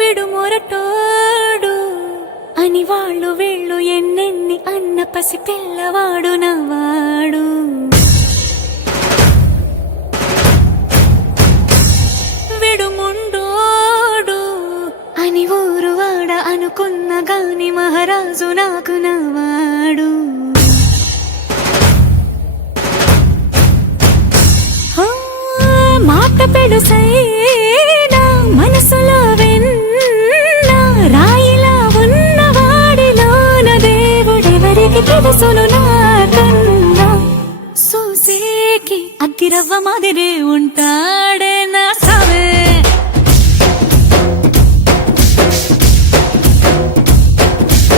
విడుమొరటోడు అని వాళ్ళు వీళ్ళు ఎన్నెన్ని అన్న పసి పిల్లవాడు నవాడు. విడుముండోడు అని ఊరు వాడ అనుకున్న గాని మహారాజు నాకు నవాడు. మాట పెడుసైనా మనసులో వెన్న రాయిలా ఉన్నవాడిలోన దేవుడెవరికి తెలుసును నాకన్నా. సూసేకి అగ్గిరవ్వ మాదిరే ఉంటాడే నా సావే.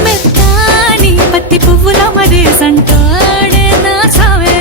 మెత్తాని పత్తి పువ్వుల మరే సంటాడే నా సావే.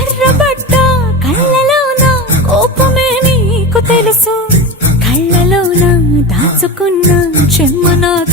ఎర్రబడ్డ కళ్ళలోన కోపమే నీకు తెలుసు, కళ్ళలోన దాచుకున్న చెమ్మ నాకు